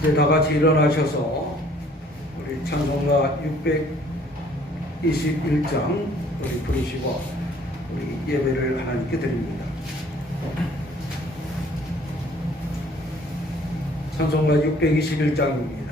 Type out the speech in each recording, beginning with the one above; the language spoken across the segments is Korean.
이제 다 같이 일어나셔서 우리 찬송가 621장 우리 부르시고 우리 예배를 하나님께 드립니다. 찬송가 621장입니다.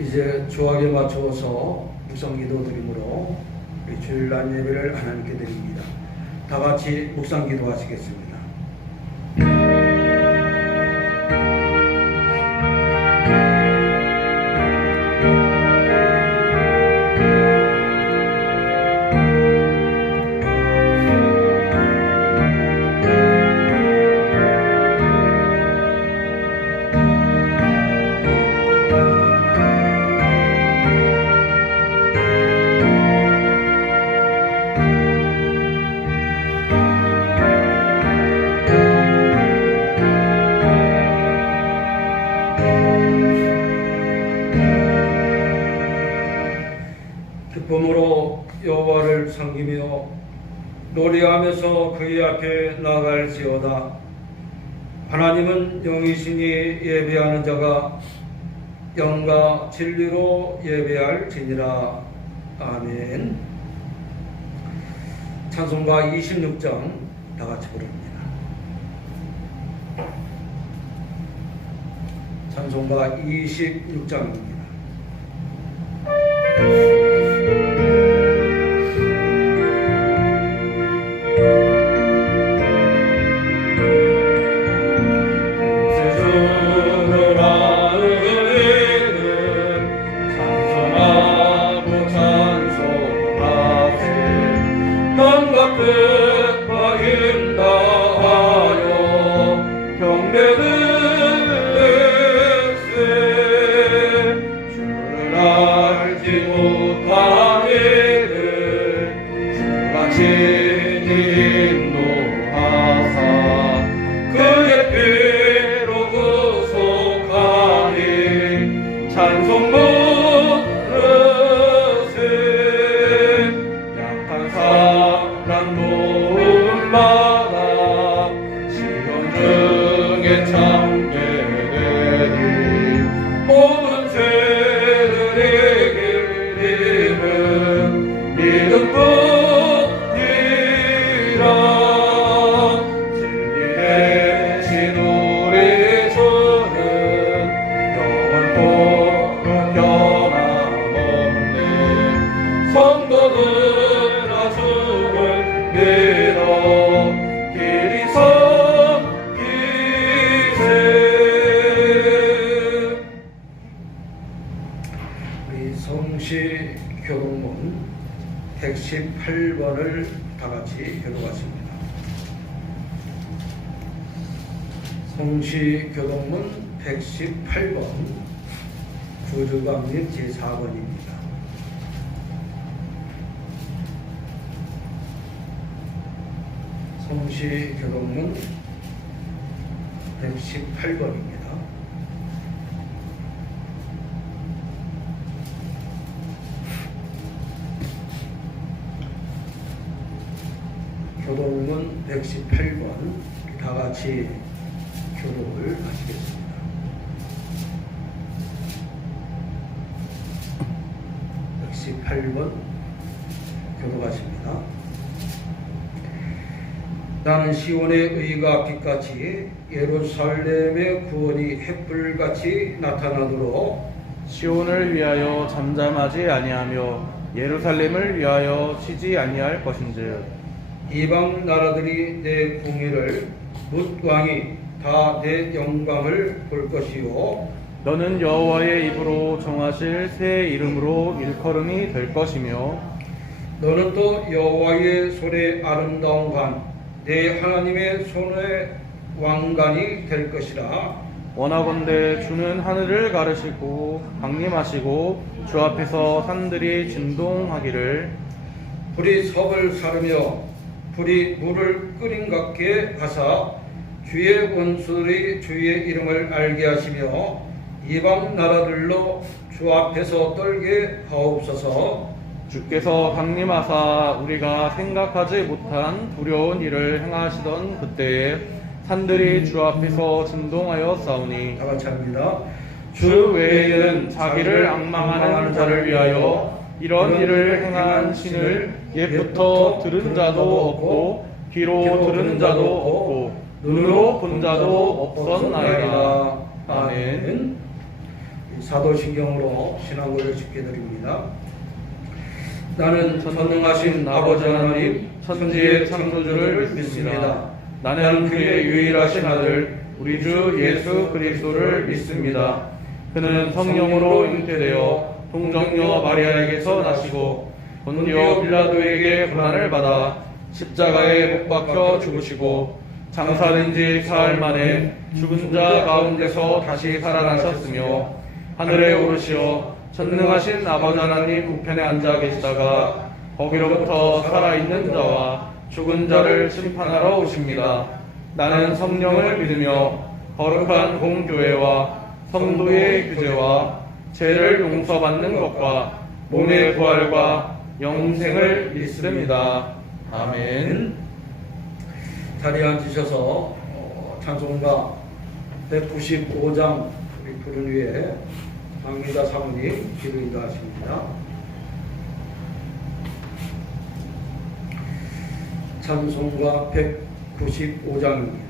이제 주학에 맞추어서 묵상기도 드림으로 주일날 예배를 하나님께 드립니다. 다 같이 묵상기도 하시겠습니다. 기쁨으로 여호와를 섬기며 노래하면서 그의 앞에 나아갈지어다. 하나님은 영이시니 예배하는 자가 영과 진리로 예배할지니라. 아멘. 찬송가 26장 다 같이 부릅니다. 찬송가 26장입니다. 성시교동문 118번을 다 같이 교독하십니다. 성시교동문 118번 구주강림 제4번입니다. 성시교동문 118번입니다. 교독문 118번 다 같이 교독을 하시겠습니다. 118번 교독하십니다. 나는 시온의 의가 빛같이 예루살렘의 구원이 햇불같이 나타나도록 시온을 위하여 잠잠하지 아니하며 예루살렘을 위하여 쉬지 아니할 것인즉 이방 나라들이 내 공의를 뭇 왕이 다 내 영광을 볼 것이요 너는 여호와의 입으로 정하실 새 이름으로 일컬음이 될 것이며 너는 또 여호와의 손의 아름다운 관, 내 하나님의 손의 왕관이 될 것이라. 원하건대 주는 하늘을 가르시고 강림하시고 주 앞에서 산들이 진동하기를 불이 섭을 사르며 불이 물을 끓인 같게 하사 주의 원수들이 주의 이름을 알게 하시며 이방 나라들로 주 앞에서 떨게 하옵소서. 주께서 강림하사 우리가 생각하지 못한 두려운 일을 행하시던 그때에 산들이 주 앞에서 진동하여 싸우니 다 같이 합니다. 주 외에는 자기를 앙망하는 자를 위하여 이런 일을 행한 신을 옛부터 들은 자도 없고 귀로 들은 자도 없고 눈으로 본 자도 없었나이다. 아멘. 사도신경으로 신앙고를 짓게 드립니다. 나는 전능하신 아버지 하나님 천지의 창조주를 믿습니다. 나는 그의 유일하신 아들 우리 주 예수 그리스도를 믿습니다. 그는 성령으로 잉태되어 동정녀 마리아에게서 나시고 본디오 빌라도에게 고난을 받아 십자가에 못 박혀 죽으시고 장사된 지 사흘 만에 죽은 자 가운데서 다시 살아나셨으며 하늘에 오르시어 전능하신 아버지 하나님 우편에 앉아 계시다가 거기로부터 살아있는 자와 죽은 자를 심판하러 오십니다. 나는 성령을 믿으며 거룩한 공교회와 성도의 규제와 죄를 용서받는 것과 몸의 부활과 영생을 믿습니다. 아멘. 자리에 앉으셔서 찬송가 195장 우리 부른 위에 강미자 사모님 기도 인도하십니다. 찬송가 195장입니다.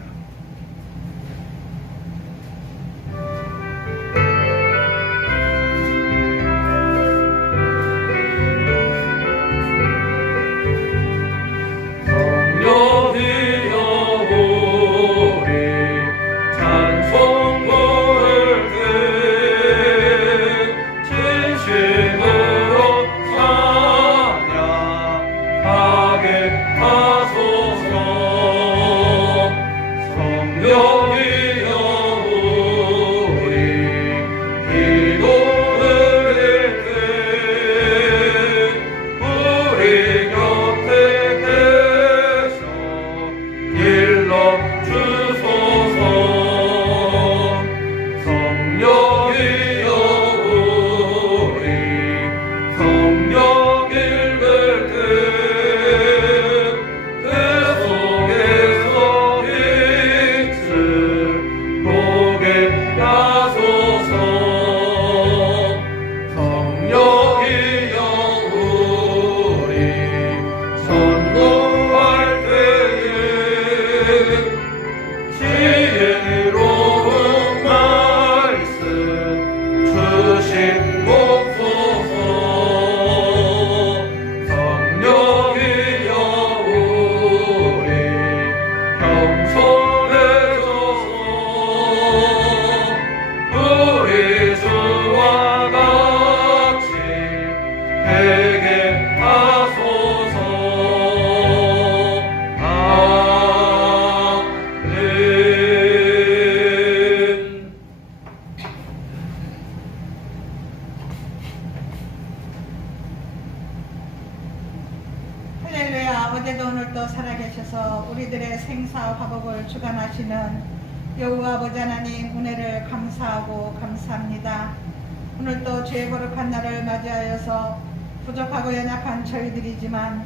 어제도 오늘도 살아계셔서 우리들의 생사 화복을 주관하시는 여호와 아버지 하나님 은혜를 감사하고 감사합니다. 오늘도 죄 거룩한 날을 맞이하여서 부족하고 연약한 저희들이지만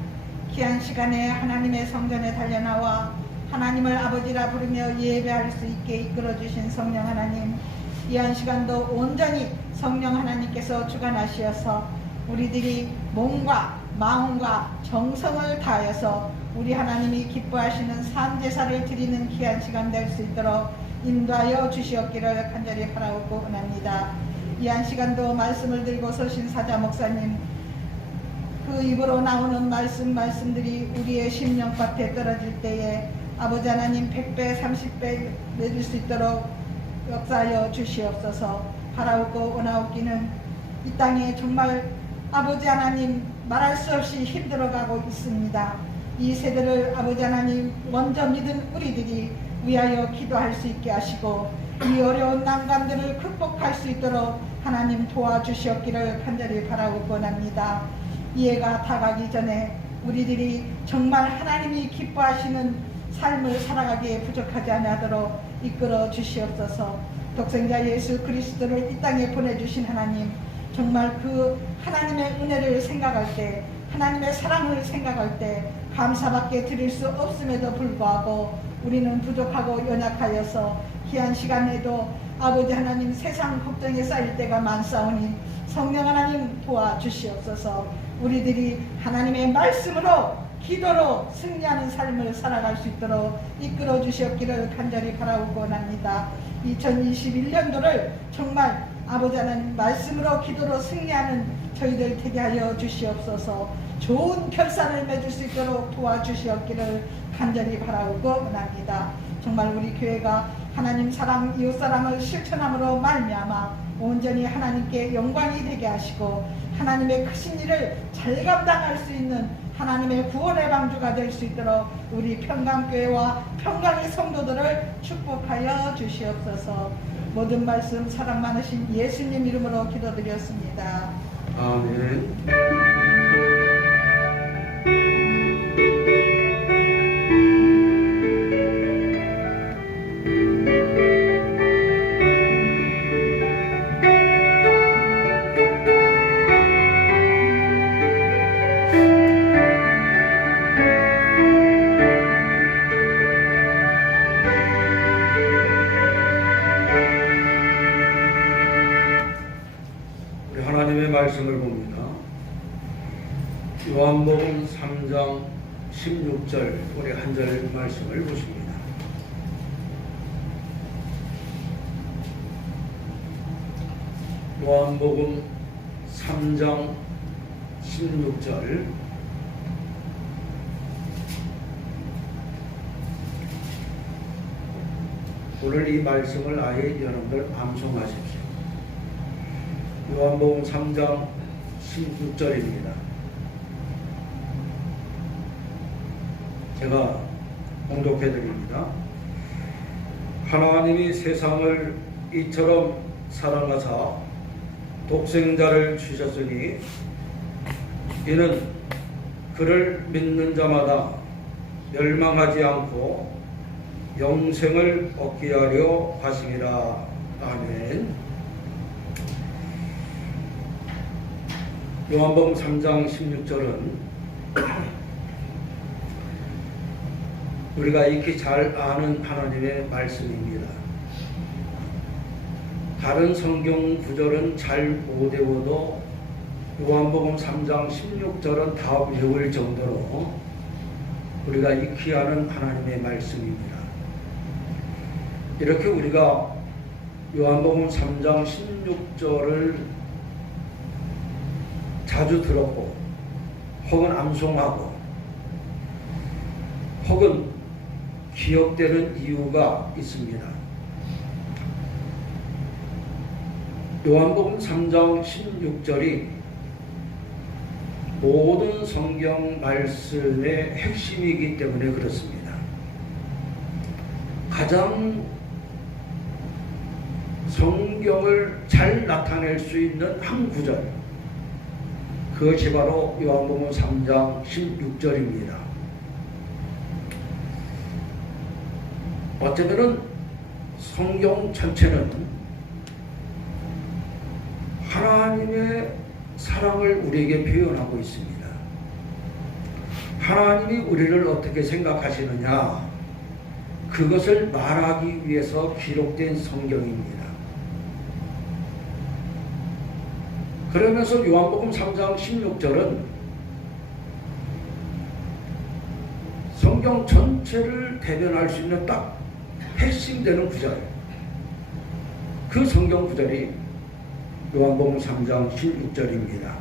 귀한 시간에 하나님의 성전에 달려나와 하나님을 아버지라 부르며 예배할 수 있게 이끌어주신 성령 하나님, 이한 시간도 온전히 성령 하나님께서 주관하시어서 우리들이 몸과 마음과 정성을 다하여서 우리 하나님이 기뻐하시는 산제사를 드리는 귀한 시간 될 수 있도록 인도하여 주시옵기를 간절히 바라고 원합니다. 이 한 시간도 말씀을 들고 서신 사자 목사님, 그 입으로 나오는 말씀들이 우리의 심령밭에 떨어질 때에 아버지 하나님 100배 30배 내줄 수 있도록 역사하여 주시옵소서. 바라옵고 원하옵기는 이 땅에 정말 아버지 하나님 말할 수 없이 힘들어가고 있습니다. 이 세대를 아버지 하나님 먼저 믿은 우리들이 위하여 기도할 수 있게 하시고 이 어려운 난관들을 극복할 수 있도록 하나님 도와주시옵기를 간절히 바라고 원합니다. 이해가 다가기 전에 우리들이 정말 하나님이 기뻐하시는 삶을 살아가기에 부족하지 않도록 이끌어 주시옵소서. 독생자 예수 그리스도를 이 땅에 보내주신 하나님, 정말 그 하나님의 은혜를 생각할 때, 하나님의 사랑을 생각할 때 감사밖에 드릴 수 없음에도 불구하고 우리는 부족하고 연약하여서 귀한 시간에도 아버지 하나님 세상 걱정에 쌓일 때가 많사오니 성령 하나님 도와주시옵소서. 우리들이 하나님의 말씀으로 기도로 승리하는 삶을 살아갈 수 있도록 이끌어 주시옵기를 간절히 바라고 원합니다. 2021년도를 정말 아버지 하나님 말씀으로 기도로 승리하는 저희들 되게 하여 주시옵소서. 좋은 결산을 맺을 수 있도록 도와주시옵기를 간절히 바라고 원합니다. 정말 우리 교회가 하나님 사랑 이웃사랑을 실천함으로 말미암아 온전히 하나님께 영광이 되게 하시고 하나님의 크신 일을 잘 감당할 수 있는 하나님의 구원의 방주가 될 수 있도록 우리 평강교회와 평강의 성도들을 축복하여 주시옵소서. 모든 말씀 사랑 많으신 예수님 이름으로 기도드렸습니다. 아멘. 하나님의 말씀을 봅니다. 요한복음 3장 16절 우리 한 절 말씀을 보십니다. 요한복음 3장 16절 오늘 이 말씀을 아예 여러분들 암송하십시오. 요한복음 3장 16절입니다. 제가 봉독해 드립니다. 하나님이 세상을 이처럼 사랑하사 독생자를 주셨으니 이는 그를 믿는 자마다 멸망하지 않고 영생을 얻게 하려 하심이라. 아멘. 요한복음 3장 16절은 우리가 익히 잘 아는 하나님의 말씀입니다. 다른 성경 구절은 잘 못 외워도 요한복음 3장 16절은 다 외울 정도로 우리가 익히 아는 하나님의 말씀입니다. 이렇게 우리가 요한복음 3장 16절을 자주 들었고 혹은 암송하고 혹은 기억되는 이유가 있습니다. 요한복음 3장 16절이 모든 성경 말씀의 핵심이기 때문에 그렇습니다. 가장 성경을 잘 나타낼 수 있는 한 구절, 그것이 바로 요한복음 3장 16절입니다. 어쩌면은 성경 전체는 하나님의 사랑을 우리에게 표현하고 있습니다. 하나님이 우리를 어떻게 생각하시느냐, 그것을 말하기 위해서 기록된 성경입니다. 그러면서 요한복음 3장 16절은 성경 전체를 대변할 수 있는 딱 핵심되는 구절. 그 성경 구절이 요한복음 3장 16절입니다.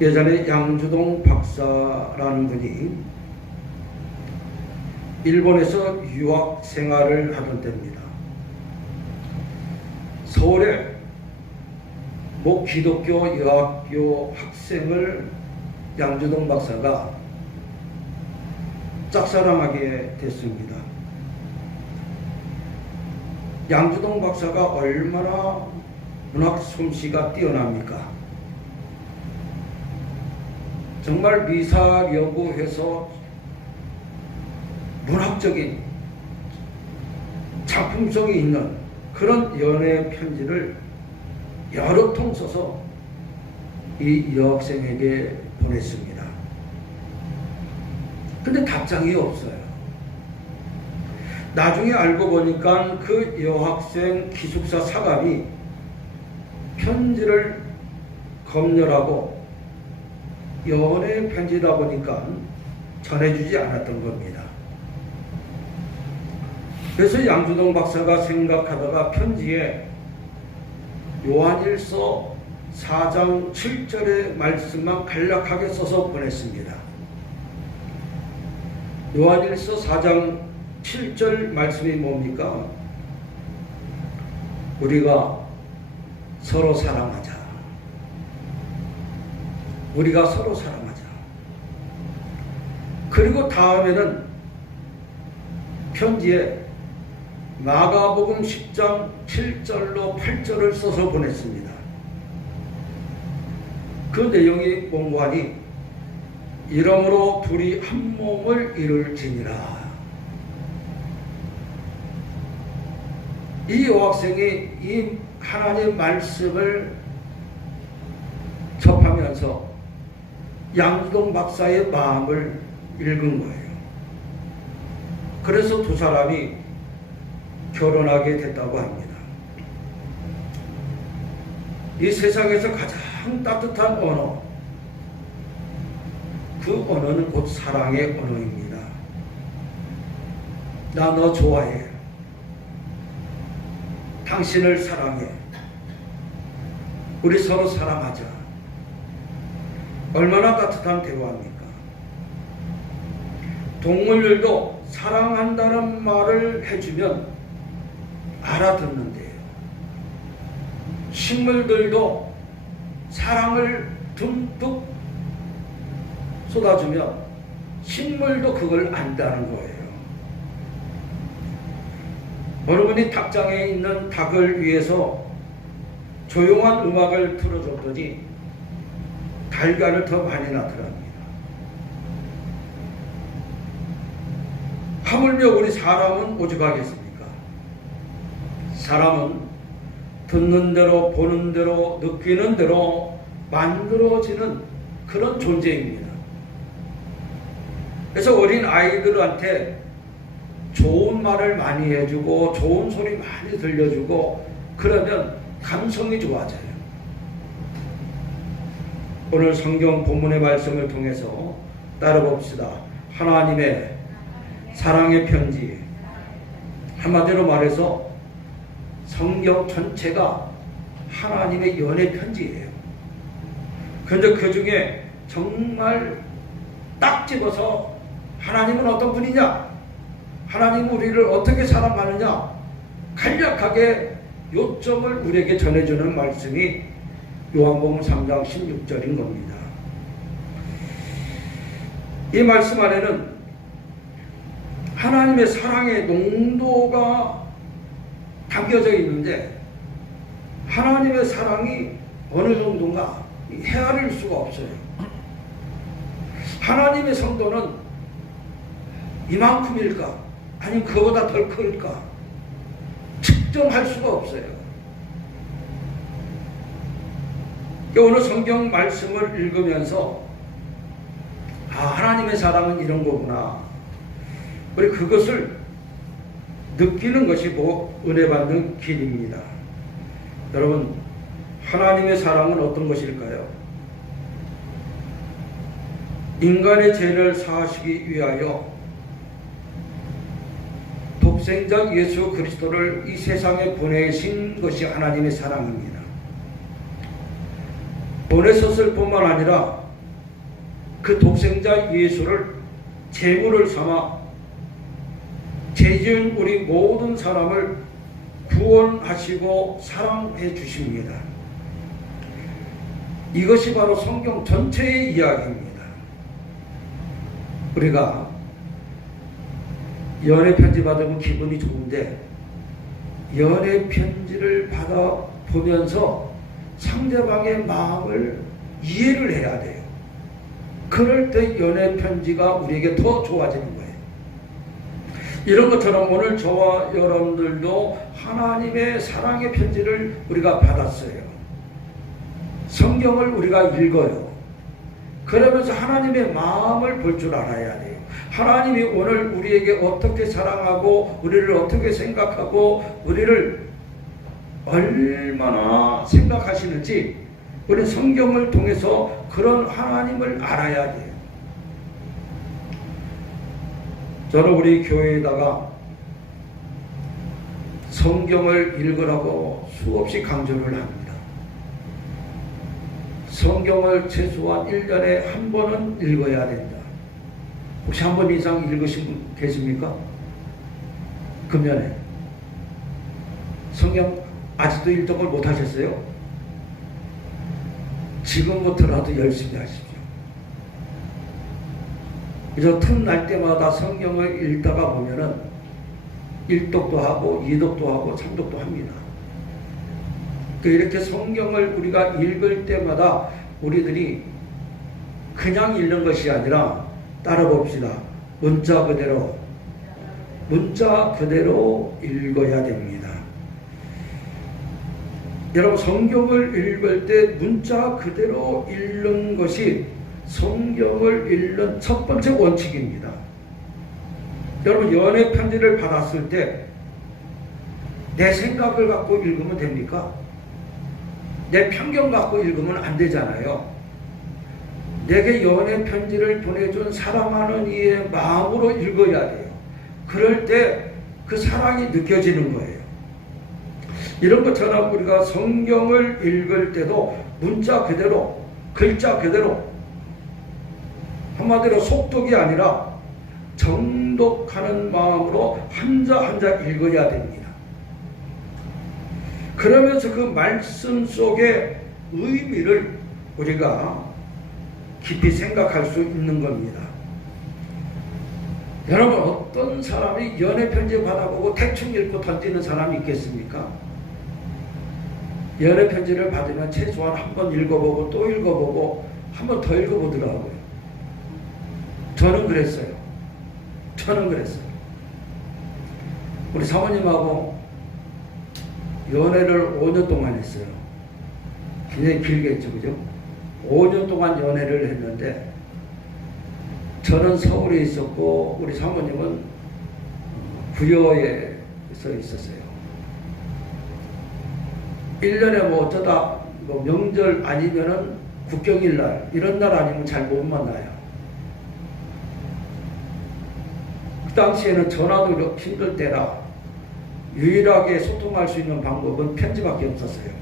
예전에 양주동 박사라는 분이 일본에서 유학 생활을 하던 때입니다. 서울에 모 기독교 여학교 학생을 양주동 박사가 짝사랑하게 됐습니다. 양주동 박사가 얼마나 문학 솜씨가 뛰어납니까? 정말 미사여구해서 문학적인 작품성이 있는 그런 연애 편지를 여러 통 써서 이 여학생에게 보냈습니다. 근데 답장이 없어요. 나중에 알고 보니까 그 여학생 기숙사 사감이 편지를 검열하고 연애 편지다 보니까 전해주지 않았던 겁니다. 그래서 양주동 박사가 생각하다가 편지에 요한일서 4장 7절의 말씀만 간략하게 써서 보냈습니다. 요한일서 4장 7절 말씀이 뭡니까? 우리가 서로 사랑하자. 우리가 서로 사랑하자. 그리고 다음에는 편지에 마가복음 10장 7절로 8절을 써서 보냈습니다. 그 내용이 뭔고하니 이러므로 둘이 한 몸을 이룰지니라. 이 여학생이 이 하나님의 말씀을 접하면서 양주동 박사의 마음을 읽은 거예요. 그래서 두 사람이 결혼하게 됐다고 합니다. 이 세상에서 가장 따뜻한 언어, 그 언어는 곧 사랑의 언어입니다. 나 너 좋아해. 당신을 사랑해. 우리 서로 사랑하자. 얼마나 따뜻한 대화입니까? 동물들도 사랑한다는 말을 해주면 알아듣는데요. 식물들도 사랑을 듬뿍 쏟아주면 식물도 그걸 안다는 거예요. 어느 분이 닭장에 있는 닭을 위해서 조용한 음악을 틀어줬더니 달걀을 더 많이 낳더랍니다. 하물며 우리 사람은 오죽하겠습니까? 사람은 듣는 대로 보는 대로 느끼는 대로 만들어지는 그런 존재입니다. 그래서 어린 아이들한테 좋은 말을 많이 해주고 좋은 소리 많이 들려주고 그러면 감성이 좋아져요. 오늘 성경 본문의 말씀을 통해서 따라봅시다. 하나님의 사랑의 편지. 한마디로 말해서 성경 전체가 하나님의 연애 편지예요. 그런데 그 중에 정말 딱 집어서 하나님은 어떤 분이냐? 하나님은 우리를 어떻게 사랑하느냐? 간략하게 요점을 우리에게 전해주는 말씀이 요한복음 3장 16절인 겁니다. 이 말씀 안에는 하나님의 사랑의 농도가 담겨져 있는데 하나님의 사랑이 어느 정도인가 헤아릴 수가 없어요. 하나님의 성도는 이만큼일까? 아니면 그보다 덜 클까? 측정할 수가 없어요. 오늘 성경 말씀을 읽으면서 하나님의 사랑은 이런 거구나. 우리 그것을 느끼는 것이 은혜 받는 길입니다. 여러분, 하나님의 사랑은 어떤 것일까요? 인간의 죄를 사하시기 위하여 독생자 예수 그리스도를 이 세상에 보내신 것이 하나님의 사랑입니다. 보내셨을 뿐만 아니라 그 독생자 예수를 제물을 삼아 죄 지은 우리 모든 사람을 구원하시고 사랑해 주십니다. 이것이 바로 성경 전체의 이야기입니다. 우리가 연애 편지 받으면 기분이 좋은데 연애 편지를 받아보면서 상대방의 마음을 이해를 해야 돼요. 그럴 때 연애 편지가 우리에게 더 좋아지는 거예요. 이런 것처럼 오늘 저와 여러분들도 하나님의 사랑의 편지를 우리가 받았어요. 성경을 우리가 읽어요. 그러면서 하나님의 마음을 볼 줄 알아야 돼요. 하나님이 오늘 우리에게 어떻게 사랑하고 우리를 어떻게 생각하고 우리를 얼마나 생각하시는지 우리 성경을 통해서 그런 하나님을 알아야 돼요. 저는 우리 교회에다가 성경을 읽으라고 수없이 강조를 합니다. 성경을 최소한 1년에 한 번은 읽어야 된다. 혹시 한 번 이상 읽으신 분 계십니까? 금년에 성경 아직도 읽독을 못 하셨어요? 지금부터라도 열심히 하십시오. 그래서 틈날 때마다 성경을 읽다가 보면은 1독도 하고 2독도 하고 3독도 합니다. 이렇게 성경을 우리가 읽을 때마다 우리들이 그냥 읽는 것이 아니라 따라 봅시다. 문자 그대로 읽어야 됩니다. 여러분 성경을 읽을 때 문자 그대로 읽는 것이 성경을 읽는 첫 번째 원칙입니다. 여러분 연애 편지를 받았을 때 내 생각을 갖고 읽으면 됩니까? 내 편견 갖고 읽으면 안 되잖아요. 내게 연애 편지를 보내준 사랑하는 이의 마음으로 읽어야 돼요. 그럴 때 그 사랑이 느껴지는 거예요. 이런 것처럼 우리가 성경을 읽을 때도 문자 그대로, 글자 그대로, 한마디로 속독이 아니라 정독하는 마음으로 한자 한자 읽어야 됩니다. 그러면서 그 말씀 속의 의미를 우리가 깊이 생각할 수 있는 겁니다. 여러분 어떤 사람이 연애 편지 받아보고 대충 읽고 던지는 사람이 있겠습니까? 연애 편지를 받으면 최소한 한 번 읽어보고 또 읽어보고 한 번 더 읽어보더라고요. 저는 그랬어요. 우리 사모님하고 연애를 5년 동안 했어요. 굉장히 길게 했죠, 그죠? 5년 동안 연애를 했는데 저는 서울에 있었고 우리 사모님은 부여에 있었어요. 1년에 뭐 어쩌다 뭐 명절 아니면은 국경일날 이런 날 아니면 잘 못 만나요. 그 당시에는 전화도 힘들 때라 유일하게 소통할 수 있는 방법은 편지밖에 없었어요.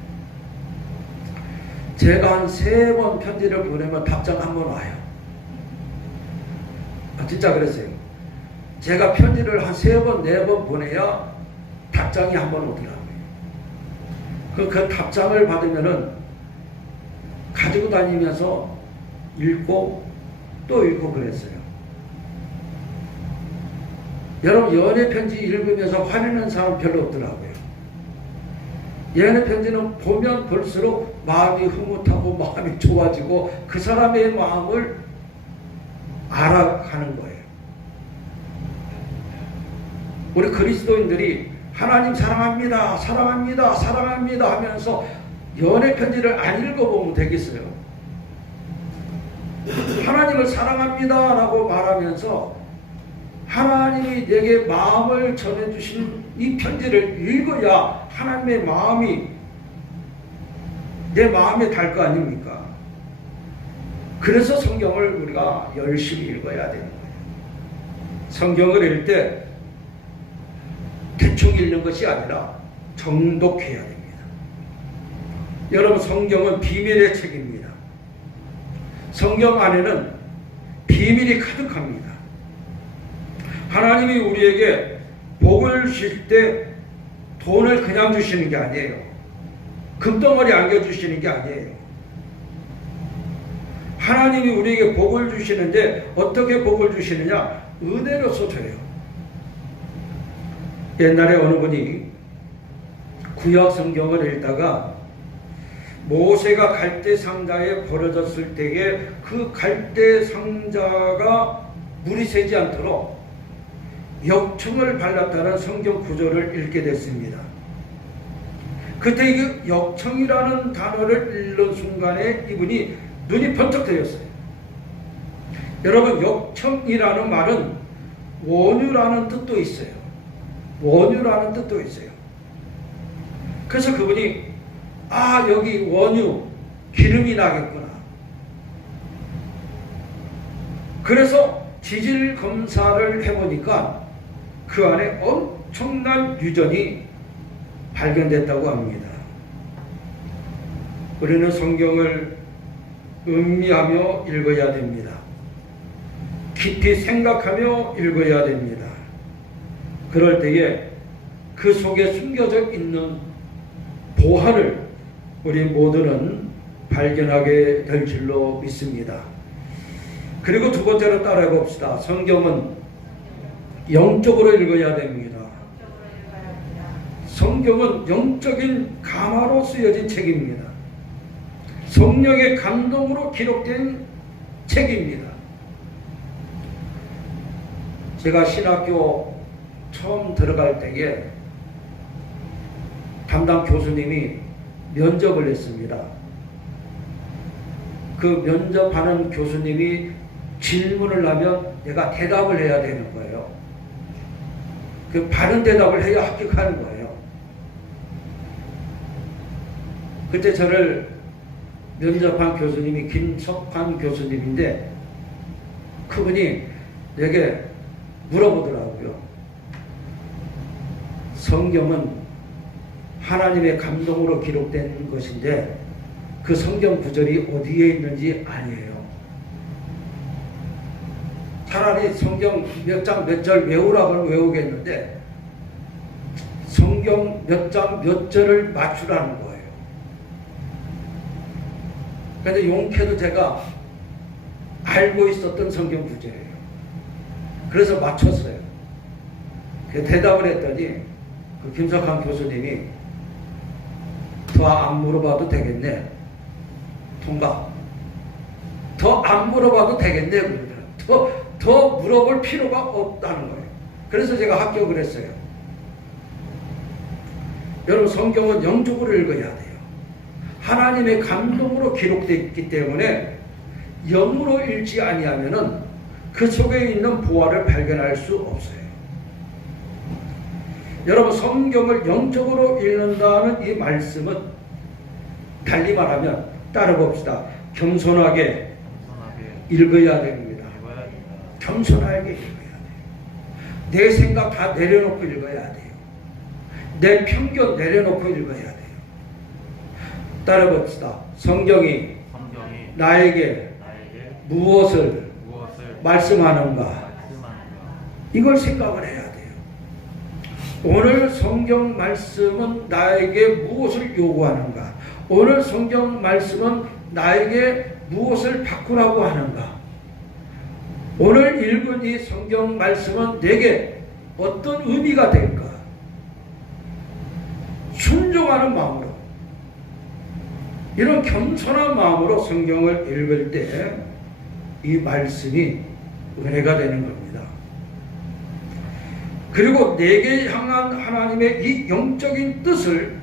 제가 한 3번 편지를 보내면 답장 한 번 와요. 진짜 그랬어요. 제가 편지를 한 3번, 4번 보내야 답장이 한 번 오더라고요. 그 답장을 받으면은 가지고 다니면서 읽고 또 읽고 그랬어요. 여러분 연애 편지 읽으면서 화내는 사람 별로 없더라고요. 연애 편지는 보면 볼수록 마음이 흐뭇하고 마음이 좋아지고 그 사람의 마음을 알아가는 거예요. 우리 그리스도인들이 하나님 사랑합니다, 사랑합니다, 사랑합니다 하면서 연애 편지를 안 읽어보면 되겠어요? 하나님을 사랑합니다 라고 말하면서 하나님이 내게 마음을 전해주신 이 편지를 읽어야 하나님의 마음이 내 마음에 달 거 아닙니까? 그래서 성경을 우리가 열심히 읽어야 되는 거예요. 성경을 읽을 때 대충 읽는 것이 아니라 정독해야 됩니다. 여러분, 성경은 비밀의 책입니다. 성경 안에는 비밀이 가득합니다. 하나님이 우리에게 복을 주실 때 돈을 그냥 주시는 게 아니에요. 금덩어리 안겨주시는 게 아니에요. 하나님이 우리에게 복을 주시는데 어떻게 복을 주시느냐? 은혜로서 줘요. 옛날에 어느 분이 구약 성경을 읽다가 모세가 갈대 상자에 버려졌을 때에 그 갈대 상자가 물이 새지 않도록 역청을 발랐다는 성경 구절을 읽게 됐습니다. 그때 이 역청이라는 단어를 읽는 순간에 이분이 눈이 번쩍 뜨였어요. 여러분, 역청이라는 말은 원유라는 뜻도 있어요. 원유라는 뜻도 있어요. 그래서 그분이 여기 원유, 기름이 나겠구나. 그래서 지질 검사를 해보니까 그 안에 엄청난 유전이 발견됐다고 합니다. 우리는 성경을 음미하며 읽어야 됩니다. 깊이 생각하며 읽어야 됩니다. 그럴 때에 그 속에 숨겨져 있는 보화를 우리 모두는 발견하게 될 줄로 믿습니다. 그리고 두 번째로 따라해 봅시다. 성경은 영적으로 읽어야 됩니다. 성경은 영적인 감화로 쓰여진 책입니다. 성령의 감동으로 기록된 책입니다. 제가 신학교 처음 들어갈 때에 담당 교수님이 면접을 했습니다. 그 면접하는 교수님이 질문을 하면 내가 대답을 해야 되는 거예요. 그 바른 대답을 해야 합격하는 거예요. 그때 저를 면접한 교수님이 김석환 교수님인데 그분이 내게 물어보더라고요. 성경은 하나님의 감동으로 기록된 것인데 그 성경 구절이 어디에 있는지 아니에요. 차라리 성경 몇 장 몇 절 외우라고 외우겠는데 성경 몇 장 몇 절을 맞추라는 거예요. 그런데 용케도 제가 알고 있었던 성경 구절이에요. 그래서 맞췄어요. 대답을 했더니 그 김석환 교수님이 더 안 물어봐도 되겠네. 통과. 더 안 물어봐도 되겠네. 그러더라고요. 더 물어볼 필요가 없다는 거예요. 그래서 제가 합격을 했어요. 여러분, 성경은 영적으로 읽어야 돼요. 하나님의 감동으로 기록되어 있기 때문에 영으로 읽지 아니하면은 그 속에 있는 보화를 발견할 수 없어요. 여러분, 성경을 영적으로 읽는다는 이 말씀은 달리 말하면 따라 봅시다. 겸손하게 읽어야 됩니다. 겸손하게 읽어야 돼요. 내 생각 다 내려놓고 읽어야 돼요. 내 편견 내려놓고 읽어야 돼요. 따라 봅시다. 성경이 나에게 무엇을 말씀하는가? 이걸 생각을 해야 돼요. 오늘 성경 말씀은 나에게 무엇을 요구하는가? 오늘 성경 말씀은 나에게 무엇을 바꾸라고 하는가? 오늘 읽은 이 성경 말씀은 내게 어떤 의미가 될까? 순종하는 마음으로, 이런 겸손한 마음으로 성경을 읽을 때 이 말씀이 은혜가 되는 겁니다. 그리고 내게 향한 하나님의 이 영적인 뜻을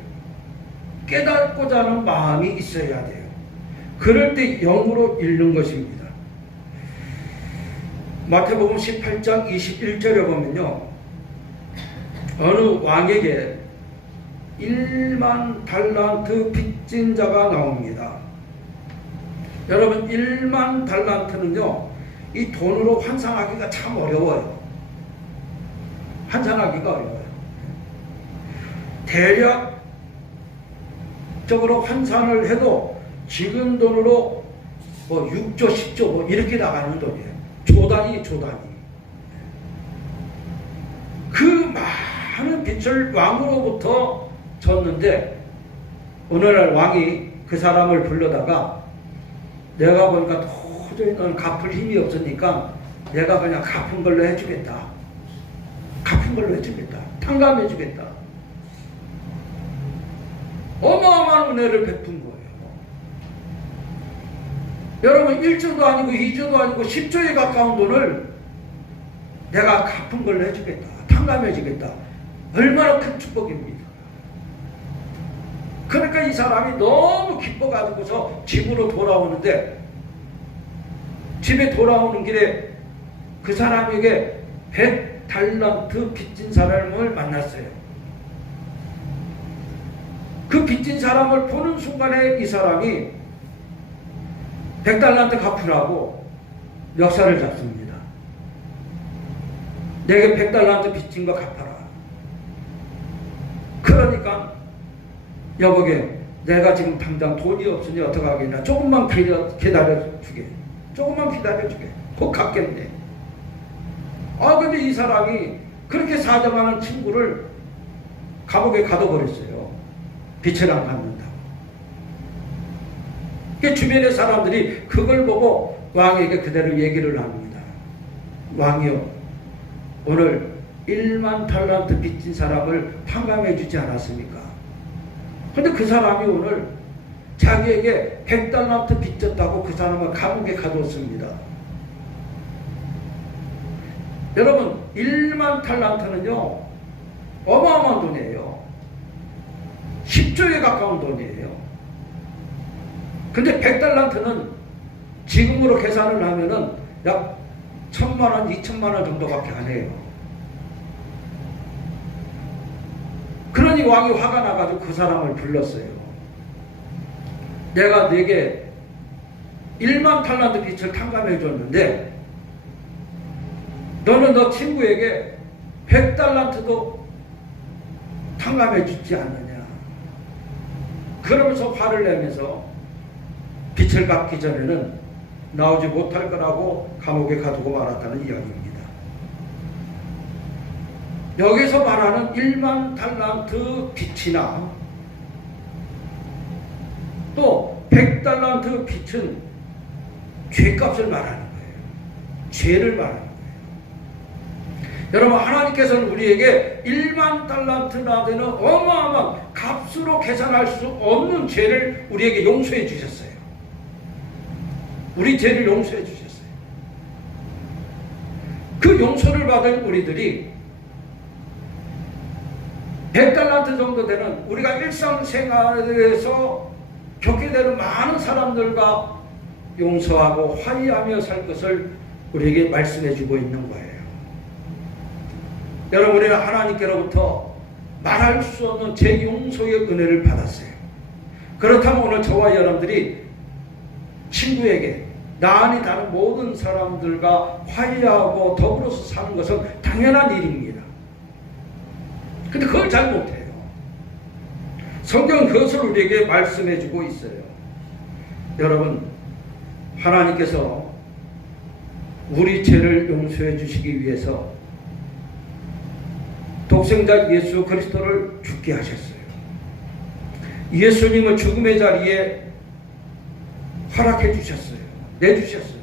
깨닫고자 하는 마음이 있어야 돼요. 그럴 때 영으로 읽는 것입니다. 마태복음 18장 21절에 보면요, 어느 왕에게 1만 달란트 빚진 자가 나옵니다. 여러분 1만 달란트는요, 이 돈으로 환산하기가 참 어려워요. 환산하기가 어려워요. 대략적으로 환산을 해도 지금 돈으로 뭐 6조, 10조 뭐 이렇게 나가는 돈이에요. 조단위. 그 많은 빚을 왕으로부터 졌는데 어느날 왕이 그 사람을 불러다가 내가 보니까 도저히 너는 갚을 힘이 없으니까 내가 그냥 갚은 걸로 해주겠다. 탕감해주겠다. 어마어마한 은혜를 베푼 거예요. 여러분 1조도 아니고 2조도 아니고 10조에 가까운 돈을 내가 갚은 걸로 해주겠다. 탕감해주겠다. 얼마나 큰 축복입니까? 그러니까 이 사람이 너무 기뻐가지고서 집으로 돌아오는데 집에 돌아오는 길에 그 사람에게 100달란트 빚진 사람을 만났어요. 그 빚진 사람을 보는 순간에 이 사람이 100달란트 갚으라고 역사를 잡습니다. 내게 100달란트 빚진 거 갚아라. 그러니까 여보게 내가 지금 당장 돈이 없으니 어떡하겠냐. 조금만 기다려주게. 곧 갚겠네. 근데 이 사람이 그렇게 사정하는 친구를 감옥에 가둬버렸어요. 빚을 안 갚는다고. 주변의 사람들이 그걸 보고 왕에게 그대로 얘기를 합니다. 왕이요, 오늘 1만 달란트 빚진 사람을 탕감해 주지 않았습니까? 근데 그 사람이 오늘 자기에게 100달란트 빚졌다고 그 사람을 감옥에 가뒀습니다. 여러분 1만 달란트는요 어마어마한 돈이에요. 10조에 가까운 돈이에요. 근데 100달란트는 지금으로 계산을 하면은 약 1000만원, 2000만원 정도밖에 안 해요. 그러니 왕이 화가 나가지고 그 사람을 불렀어요. 내가 네게 1만 달란트 빚을 탕감해 줬는데 너는 너 친구에게 100달란트도 탕감해 주지 않느냐. 그러면서 화를 내면서 빚을 갚기 전에는 나오지 못할 거라고 감옥에 가두고 말았다는 이야기입니다. 여기서 말하는 1만 달란트 빚이나 또 100달란트 빚은 죄값을 말하는 거예요. 죄를 말하는 거예요. 여러분 하나님께서는 우리에게 1만 달란트나 되는 어마어마한 값으로 계산할 수 없는 죄를 우리에게 용서해 주셨어요. 우리 죄를 용서해 주셨어요. 그 용서를 받은 우리들이 100달란트 정도 되는 우리가 일상생활에서 겪게 되는 많은 사람들과 용서하고 화해하며 살 것을 우리에게 말씀해 주고 있는 거예요. 여러분 우리는 하나님께로부터 말할 수 없는 제 용서의 은혜를 받았어요. 그렇다면 오늘 저와 여러분들이 친구에게 나 아니 다른 모든 사람들과 화해하고 더불어서 사는 것은 당연한 일입니다. 근데 그걸 잘 못해요. 성경은 그것을 우리에게 말씀해 주고 있어요. 여러분 하나님께서 우리 죄를 용서해 주시기 위해서 독생자 예수 그리스도를 죽게 하셨어요. 예수님은 죽음의 자리에 허락해 주셨어요. 내주셨어요.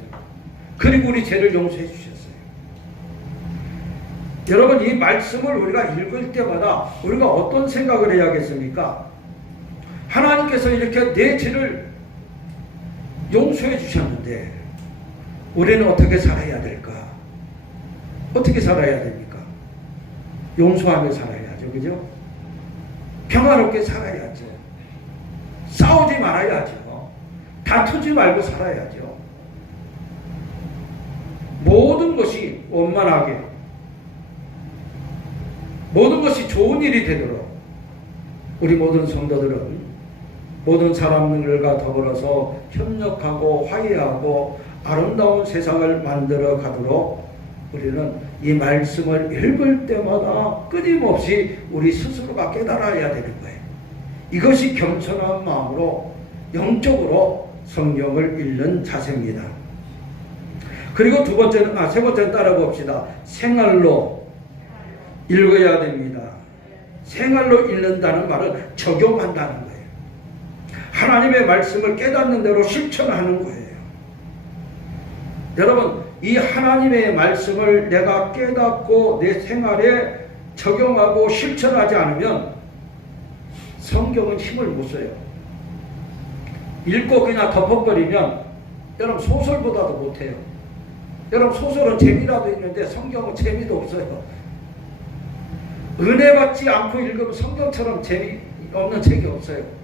그리고 우리 죄를 용서해 주셨어요. 여러분 이 말씀을 우리가 읽을 때마다 우리가 어떤 생각을 해야겠습니까? 하나님께서 이렇게 내 죄를 용서해 주셨는데 우리는 어떻게 살아야 될까? 어떻게 살아야 됩니까? 용서하며 살아야죠. 그죠? 평화롭게 살아야죠. 싸우지 말아야죠. 다투지 말고 살아야죠. 모든 것이 원만하게 모든 것이 좋은 일이 되도록 우리 모든 성도들은 모든 사람들과 더불어서 협력하고 화해하고 아름다운 세상을 만들어 가도록 우리는 이 말씀을 읽을 때마다 끊임없이 우리 스스로가 깨달아야 되는 거예요. 이것이 겸손한 마음으로 영적으로 성경을 읽는 자세입니다. 그리고 세 번째는 따라 봅시다. 생활로 읽어야 됩니다. 생활로 읽는다는 말은 적용한다는 거예요. 하나님의 말씀을 깨닫는 대로 실천하는 거예요. 여러분, 이 하나님의 말씀을 내가 깨닫고 내 생활에 적용하고 실천하지 않으면 성경은 힘을 못 써요. 읽고 그냥 덮어버리면 여러분 소설보다도 못해요. 여러분 소설은 재미라도 있는데 성경은 재미도 없어요. 은혜 받지 않고 읽으면 성경처럼 재미없는 책이 없어요.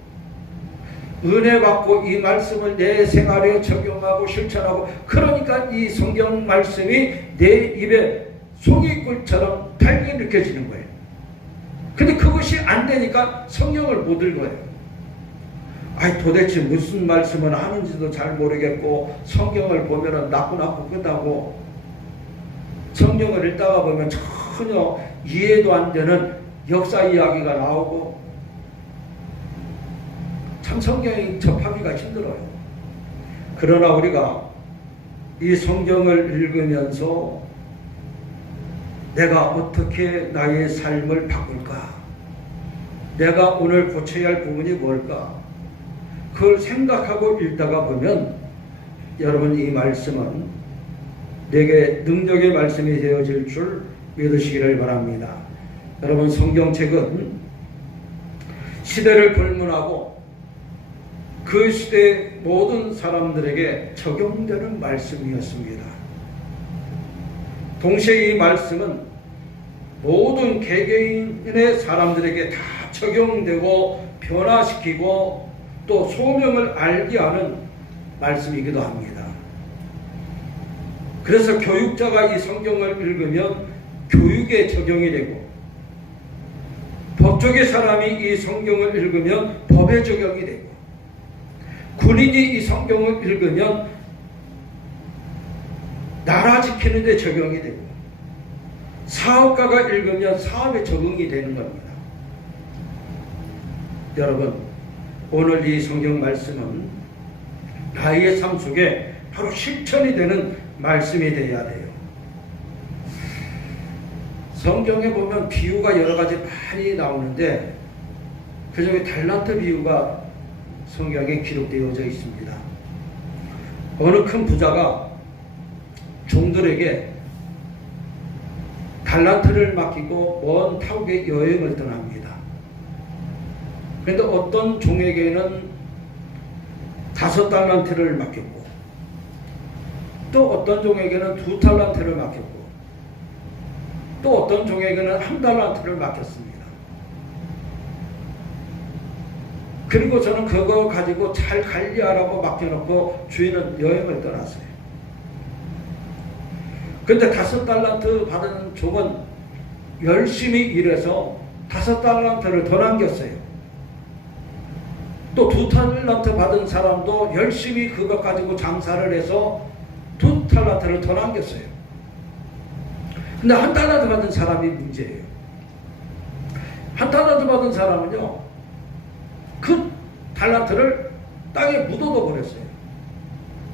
은혜 받고 이 말씀을 내 생활에 적용하고 실천하고, 그러니까 이 성경 말씀이 내 입에 송이꿀처럼 달게 느껴지는 거예요. 근데 그것이 안 되니까 성경을 못 읽어요. 아니 도대체 무슨 말씀을 하는지도 잘 모르겠고, 성경을 보면은 나쁘나쁘 끝나고, 성경을 읽다가 보면 전혀 이해도 안 되는 역사 이야기가 나오고, 참 성경이 접하기가 힘들어요. 그러나 우리가 이 성경을 읽으면서 내가 어떻게 나의 삶을 바꿀까? 내가 오늘 고쳐야 할 부분이 뭘까? 그걸 생각하고 읽다가 보면 여러분 이 말씀은 내게 능력의 말씀이 되어질 줄 믿으시기를 바랍니다. 여러분 성경책은 시대를 불문하고 그 시대의 모든 사람들에게 적용되는 말씀이었습니다. 동시에 이 말씀은 모든 개개인의 사람들에게 다 적용되고 변화시키고 또 소명을 알게 하는 말씀이기도 합니다. 그래서 교육자가 이 성경을 읽으면 교육에 적용이 되고, 법조계 사람이 이 성경을 읽으면 법에 적용이 되고, 군인이 이 성경을 읽으면 나라 지키는 데 적용이 되고, 사업가가 읽으면 사업에 적용이 되는 겁니다. 여러분, 오늘 이 성경 말씀은 나의 삶 속에 바로 실천이 되는 말씀이 되어야 돼요. 성경에 보면 비유가 여러 가지 많이 나오는데 그 중에 달란트 비유가 성경에 기록되어져 있습니다. 어느 큰 부자가 종들에게 달란트를 맡기고 먼 타국에 여행을 떠납니다. 그런데 어떤 종에게는 5달란트를 맡겼고, 또 어떤 종에게는 2달란트를 맡겼고, 또 어떤 종에게는 1달란트를 맡겼습니다. 그리고 저는 그거 가지고 잘 관리하라고 맡겨놓고 주인은 여행을 떠났어요. 근데 5달란트 받은 종은 열심히 일해서 5달란트를 더 남겼어요. 또 2달란트 받은 사람도 열심히 그것 가지고 장사를 해서 2달란트를 더 남겼어요. 근데 1달란트 받은 사람이 문제예요. 1달란트 받은 사람은요, 그 달란트를 땅에 묻어둬 버렸어요.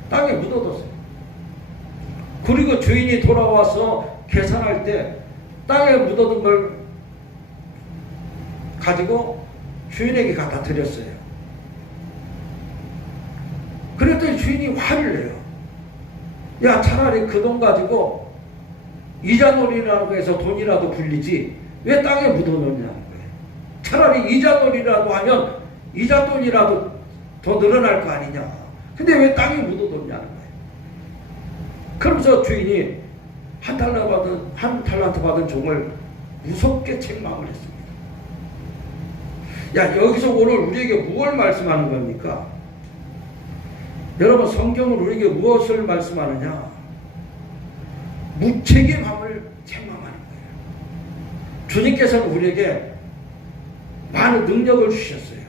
땅에 묻어뒀어요. 그리고 주인이 돌아와서 계산할 때 땅에 묻어둔 걸 가지고 주인에게 갖다 드렸어요. 그랬더니 주인이 화를 내요. 야, 차라리 그 돈 가지고 이자놀이라고 해서 돈이라도 굴리지 왜 땅에 묻어놓냐는 거예요. 차라리 이자놀이라도 하면 이자돈이라도 더 늘어날 거 아니냐. 근데 왜 땅에 묻어뒀냐는 거예요. 그러면서 주인이 1달란트 받은 종을 무섭게 책망을 했습니다. 야, 여기서 오늘 우리에게 무엇을 말씀하는 겁니까? 여러분, 성경은 우리에게 무엇을 말씀하느냐? 무책임함을 책망하는 거예요. 주님께서는 우리에게 많은 능력을 주셨어요.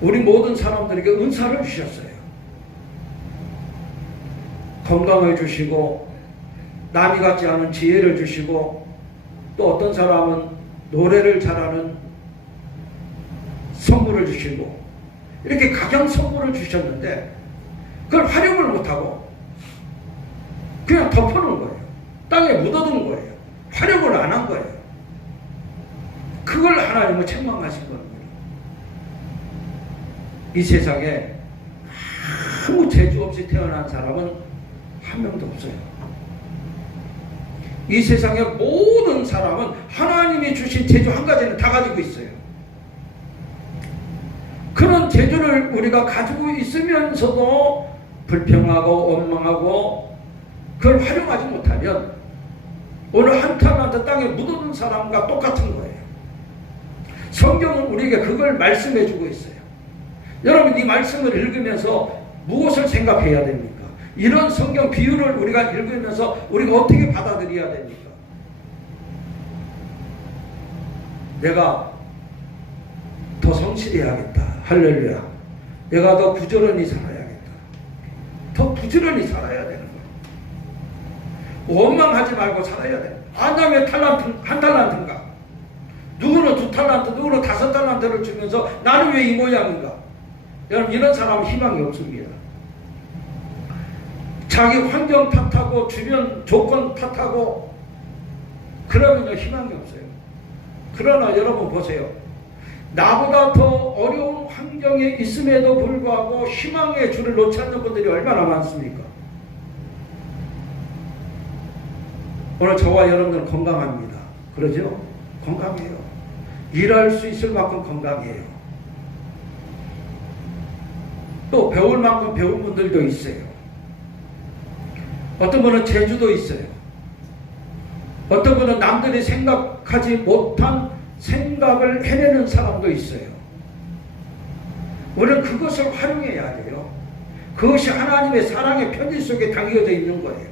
우리 모든 사람들에게 은사를 주셨어요. 건강을 주시고 남이 같지 않은 지혜를 주시고 또 어떤 사람은 노래를 잘하는 선물을 주시고 이렇게 각양 선물을 주셨는데 그걸 활용을 못하고 그냥 덮어놓은 거예요. 땅에 묻어둔 거예요. 활용을 안 한 거예요. 그걸 하나님은 책망하신 겁니다. 이 세상에 아무 재주 없이 태어난 사람은 한 명도 없어요. 이 세상의 모든 사람은 하나님이 주신 재주 한 가지는 다 가지고 있어요. 그런 재주를 우리가 가지고 있으면서도 불평하고 원망하고 그걸 활용하지 못하면 오늘 한 탈란트 땅에 묻어둔 사람과 똑같은 거예요. 성경은 우리에게 그걸 말씀해 주고 있어요. 여러분 이 말씀을 읽으면서 무엇을 생각해야 됩니까? 이런 성경 비유를 우리가 읽으면서 우리가 어떻게 받아들여야 됩니까? 내가 더 성실해야겠다. 할렐루야. 내가 더 부지런히 살아야겠다. 더 부지런히 살아야 되는 거예요. 원망하지 말고 살아야 돼. 아냐면 한 탈란트인가? 누구는 2탈란트, 누구는 5탈란트를 주면서 나는 왜 이 모양인가? 여러분 이런 사람은 희망이 없습니다. 자기 환경 탓하고 주변 조건 탓하고 그러면 희망이 없어요. 그러나 여러분 보세요. 나보다 더 어려운 환경에 있음에도 불구하고 희망의 줄을 놓지 않는 분들이 얼마나 많습니까? 오늘 저와 여러분들은 건강합니다. 그러죠? 건강해요. 일할 수 있을 만큼 건강해요. 또 배울 만큼 배운 분들도 있어요. 어떤 분은 재주도 있어요. 어떤 분은 남들이 생각하지 못한 생각을 해내는 사람도 있어요. 우리는 그것을 활용해야 돼요. 그것이 하나님의 사랑의 편지 속에 담겨져 있는 거예요.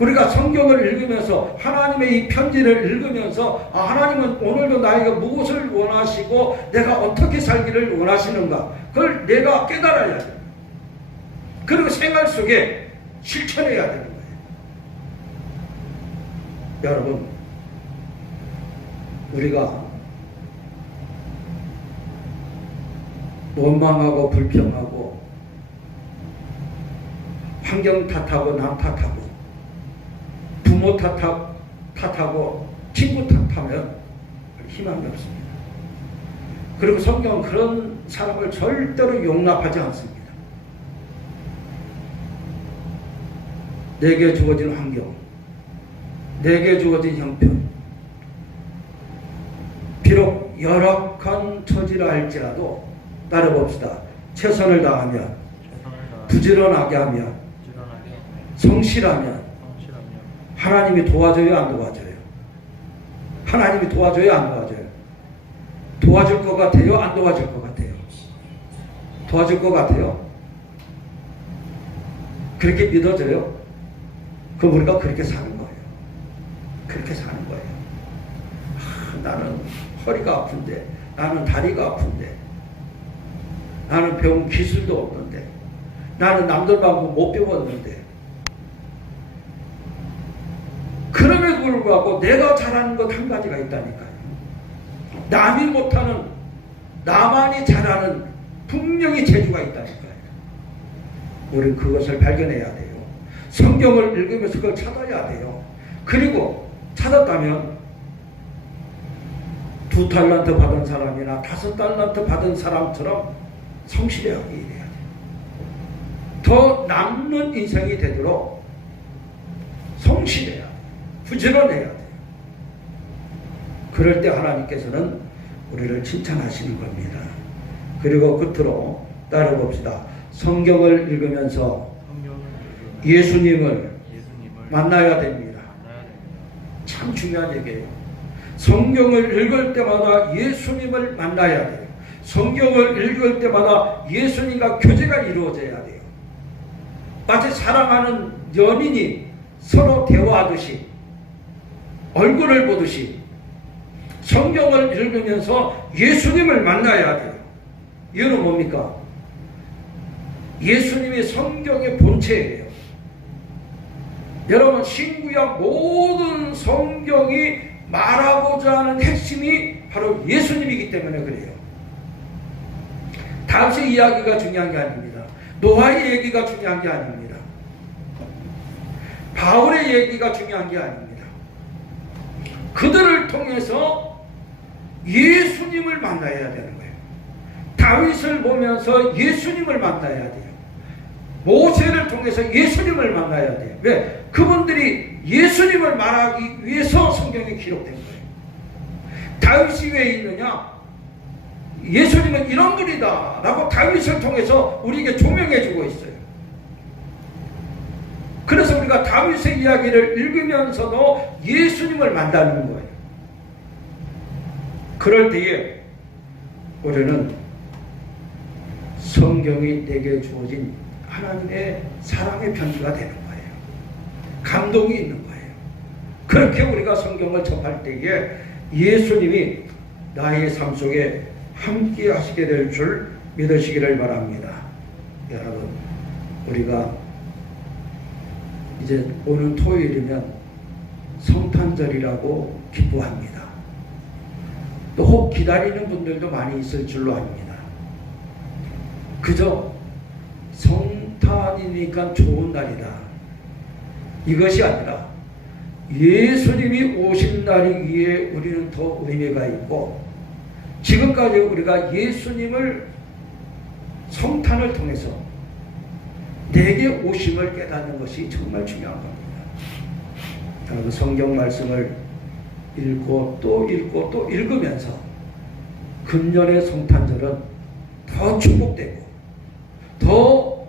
우리가 성경을 읽으면서 하나님의 이 편지를 읽으면서 하나님은 오늘도 나에게 무엇을 원하시고 내가 어떻게 살기를 원하시는가 그걸 내가 깨달아야 돼요. 그리고 생활 속에 실천해야 되는 거예요. 여러분 우리가 원망하고 불평하고 환경 탓하고 남 탓하고 부모 탓하고 친구 탓하면 희망이 없습니다. 그리고 성경은 그런 사람을 절대로 용납하지 않습니다. 내게 주어진 환경, 내게 주어진 형편, 비록 열악한 처지라 할지라도 따라봅시다. 최선을 다하면, 부지런하게 하면, 성실하면 하나님이 도와줘요, 안 도와줘요? 하나님이 도와줘요, 안 도와줘요? 도와줄 것 같아요, 안 도와줄 것 같아요? 도와줄 것 같아요? 그렇게 믿어져요? 그럼 우리가 그렇게 사는 거예요. 그렇게 사는 거예요. 나는 허리가 아픈데, 나는 다리가 아픈데, 나는 배운 기술도 없는데, 나는 남들만큼 못 배웠는데, 그럼에도 불구하고 내가 잘하는 것 한 가지가 있다니까요. 남이 못하는, 나만이 잘하는 분명히 재주가 있다니까요. 우리는 그것을 발견해야 돼요. 성경을 읽으면서 그걸 찾아야 돼요. 그리고 찾았다면 2탈란트 받은 사람이나 5탈란트 받은 사람처럼 성실하게 일해야 돼요. 더 남는 인생이 되도록 성실해야 돼요. 부지런해야 돼요. 그럴 때 하나님께서는 우리를 칭찬하시는 겁니다. 그리고 끝으로 따라봅시다. 성경을 읽으면서 예수님을 만나야 됩니다. 참 중요한 얘기예요. 성경을 읽을 때마다 예수님을 만나야 돼요. 성경을 읽을 때마다 예수님과 교제가 이루어져야 돼요. 마치 사랑하는 연인이 서로 대화하듯이 얼굴을 보듯이 성경을 읽으면서 예수님을 만나야 돼요. 이유는 뭡니까? 예수님이 성경의 본체예요. 여러분, 신구약 모든 성경이 말하고자 하는 핵심이 바로 예수님이기 때문에 그래요. 다윗의 이야기가 중요한 게 아닙니다. 노아의 얘기가 중요한 게 아닙니다. 바울의 얘기가 중요한 게 아닙니다. 그들을 통해서 예수님을 만나야 되는 거예요. 다윗을 보면서 예수님을 만나야 돼요. 모세를 통해서 예수님을 만나야 돼요. 왜? 그분들이 예수님을 말하기 위해서 성경에 기록된 거예요. 다윗이 왜 있느냐? 예수님은 이런 분이다 라고 다윗을 통해서 우리에게 조명해 주고 있어요. 그래서 우리가 다윗의 이야기를 읽으면서도 예수님을 만나는 거예요. 그럴 때에 우리는 성경이 내게 주어진 하나님의 사랑의 편지가 되는 거예요. 감동이 있는 거예요. 그렇게 우리가 성경을 접할 때에 예수님이 나의 삶 속에 함께 하시게 될 줄 믿으시기를 바랍니다. 여러분, 우리가 이제 오늘 토요일이면 성탄절이라고 기뻐합니다. 또 혹 기다리는 분들도 많이 있을 줄로 압니다. 그저 성탄이니까 좋은 날이다, 이것이 아니라 예수님이 오신 날이기에 우리는 더 의미가 있고, 지금까지 우리가 예수님을 성탄을 통해서 내게 오심을 깨닫는 것이 정말 중요한 겁니다. 여러분, 성경 말씀을 읽고 또 읽고 또 읽으면서 금년의 성탄절은 더 축복되고 더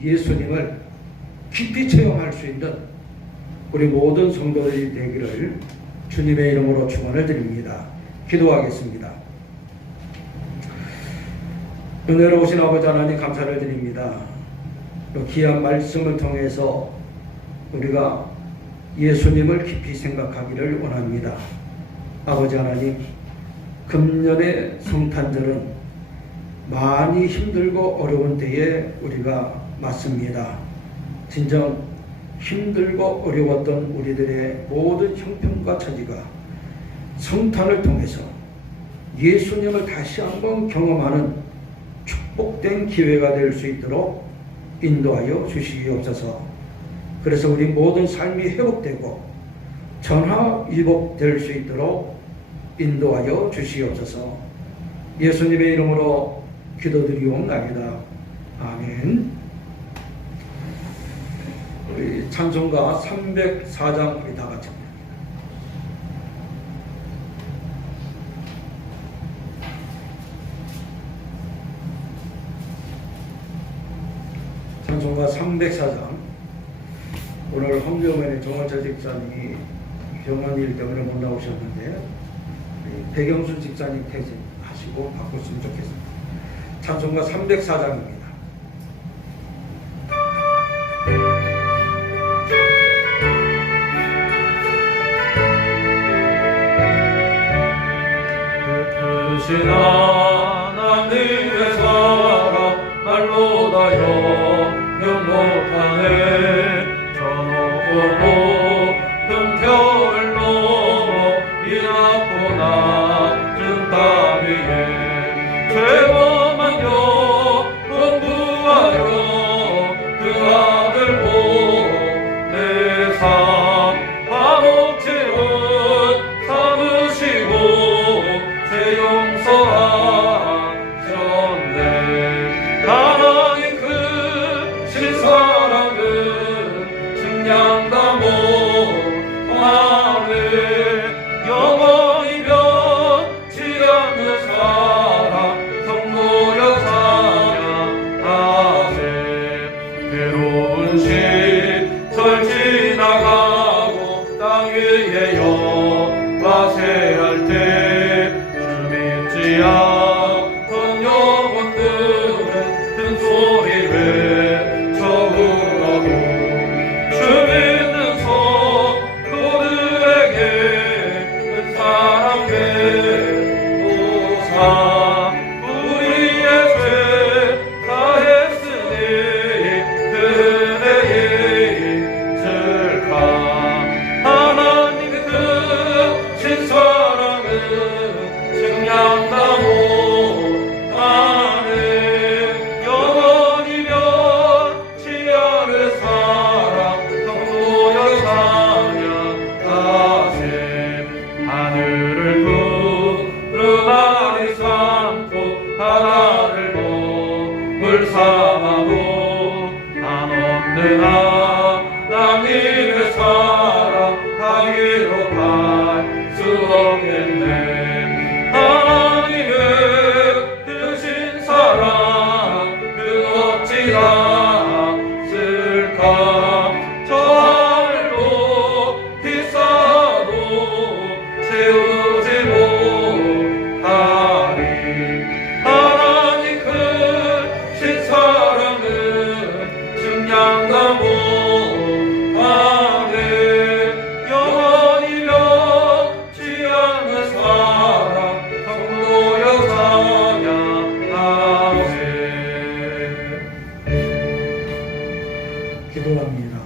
예수님을 깊이 체험할 수 있는 우리 모든 성도들이 되기를 주님의 이름으로 축원을 드립니다. 기도하겠습니다. 은혜로우신 아버지 하나님, 감사를 드립니다. 귀한 말씀을 통해서 우리가 예수님을 깊이 생각하기를 원합니다. 아버지 하나님, 금년의 성탄절은 많이 힘들고 어려운 때에 우리가 맞습니다. 진정 힘들고 어려웠던 우리들의 모든 형편과 처지가 성탄을 통해서 예수님을 다시 한번 경험하는 축복된 기회가 될 수 있도록 인도하여 주시옵소서. 그래서 우리 모든 삶이 회복되고 전화위복될 수 있도록 인도하여 주시옵소서. 예수님의 이름으로 기도드리옵나이다. 아멘. 우리 찬송가 304장 우리 다 같이 합니다. 찬송가 304장. 오늘 홍경원의 정원철 집사님이 병원 일 때문에 못 나오셨는데 백영순 집사님 퇴진하시고 바꿨으면 좋겠습니다. 찬송가 304장입니다. 크신 하나님의 사랑 말로 다여 못하네. 저 높고 높은 별을 넘어 이 낮고 낮은 땅 위에 죄범한 영혼 구하여 그 아들 보내사 화목제를 삼으시고 죄 용서하셨네. 하나님 크신 사랑은 측량다 못하네. 영원히 변치 않는 사랑 성도여 찬양하세. 괴로운 시절 지나가고 땅 위에 영화세할 때 주 믿지 않던 영혼들은 큰 소리 외쳐불어도 주 믿는 성도들에게 큰 사랑 베푸사 우리의 죄 증량나무 나는 영원이며 지하를 사랑 성도여 찬양하세. 하늘을 두루마리 삼고 바다를 먹물 삼아도 한없는 하나님의 사랑하기로 할 수 없겠네. 하나님의 크신 사랑 그 어찌나 쓸까. 저 하늘도 비싸도 채우지 못하리. 하나님 크신 사랑은 증량나무 안에 영원이며 취하는 사랑 성도여 찬양하세. 기도합니다.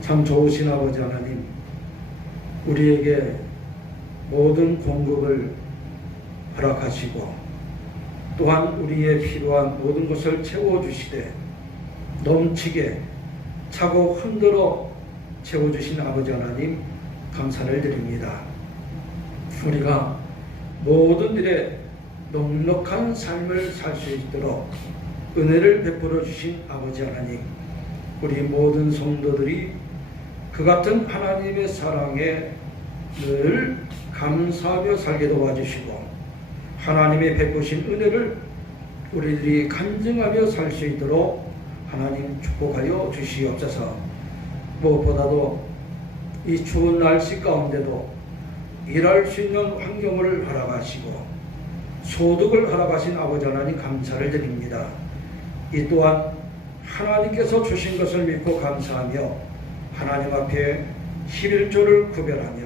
참 좋으신 아버지 하나님, 우리에게 모든 공급을 허락하시고 또한 우리의 필요한 모든 것을 채워주시되 넘치게 차고 흔들어 채워주신 아버지 하나님 감사를 드립니다. 우리가 모든 일에 넉넉한 삶을 살 수 있도록 은혜를 베풀어 주신 아버지 하나님, 우리 모든 성도들이 그 같은 하나님의 사랑에 늘 감사하며 살게 도와주시고 하나님의 베푸신 은혜를 우리들이 간증하며 살 수 있도록 하나님 축복하여 주시옵소서. 무엇보다도 이 추운 날씨 가운데도 일할 수 있는 환경을 허락하시고 소득을 허락하신 아버지 하나님 감사를 드립니다. 이 또한 하나님께서 주신 것을 믿고 감사하며 하나님 앞에 11조를 구별하며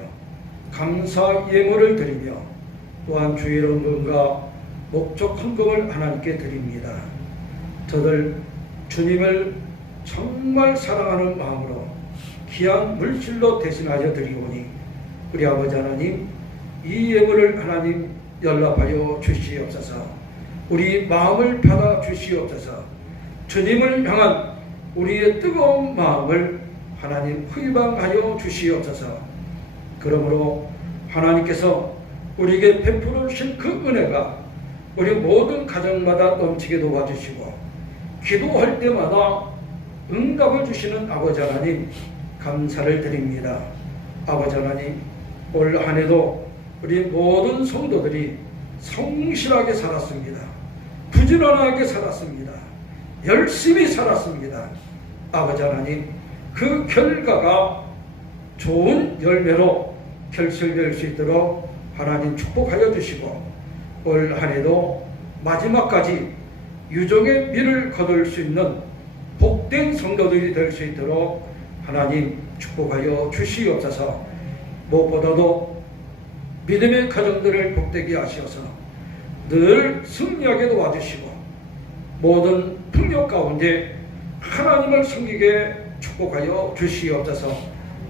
감사 예물을 드리며 또한 주일 헌금과 목적 헌금을 하나님께 드립니다. 저들 주님을 정말 사랑하는 마음으로 귀한 물질로 대신하여 드리오니 우리 아버지 하나님 이 예물을 하나님 연락하여 주시옵소서. 우리 마음을 받아 주시옵소서. 주님을 향한 우리의 뜨거운 마음을 하나님 희망하여 주시옵소서. 그러므로 하나님께서 우리에게 베풀어 주신 그 은혜가 우리 모든 가정마다 넘치게 도와주시고 기도할 때마다 응답을 주시는 아버지 하나님 감사를 드립니다. 아버지 하나님, 올 한 해도 우리 모든 성도들이 성실하게 살았습니다. 부지런하게 살았습니다. 열심히 살았습니다. 아버지 하나님, 그 결과가 좋은 열매로 결실될 수 있도록 하나님 축복하여 주시고 올 한 해도 마지막까지 유종의 미를 거둘 수 있는 복된 성도들이 될 수 있도록 하나님 축복하여 주시옵소서. 무엇보다도 믿음의 가정들을 복되게 하시어서 늘 승리하게 도와주시고 모든 풍요 가운데 하나님을 섬기게 축복하여 주시옵소서.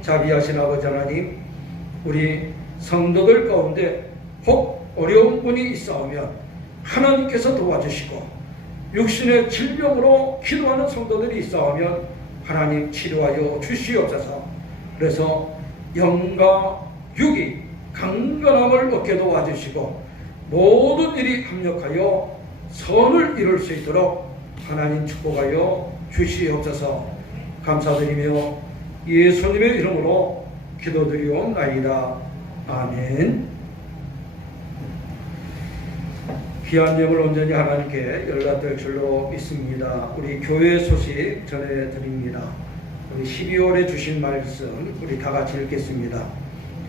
자비하신 아버지 하나님, 우리 성도들 가운데 혹 어려운 분이 있사오면 하나님께서 도와주시고 육신의 질병으로 기도하는 성도들이 있사오면 하나님 치료하여 주시옵소서. 그래서 영과 육이 강건함을 얻게 도와주시고 모든 일이 합력하여 선을 이룰 수 있도록 하나님 축복하여 주시옵소서. 감사드리며 예수님의 이름으로 기도드리옵나이다. 아멘. 귀한 예물 온전히 하나님께 연락될 줄로 믿습니다. 우리 교회 소식 전해드립니다. 우리 12월에 주신 말씀 우리 다 같이 읽겠습니다.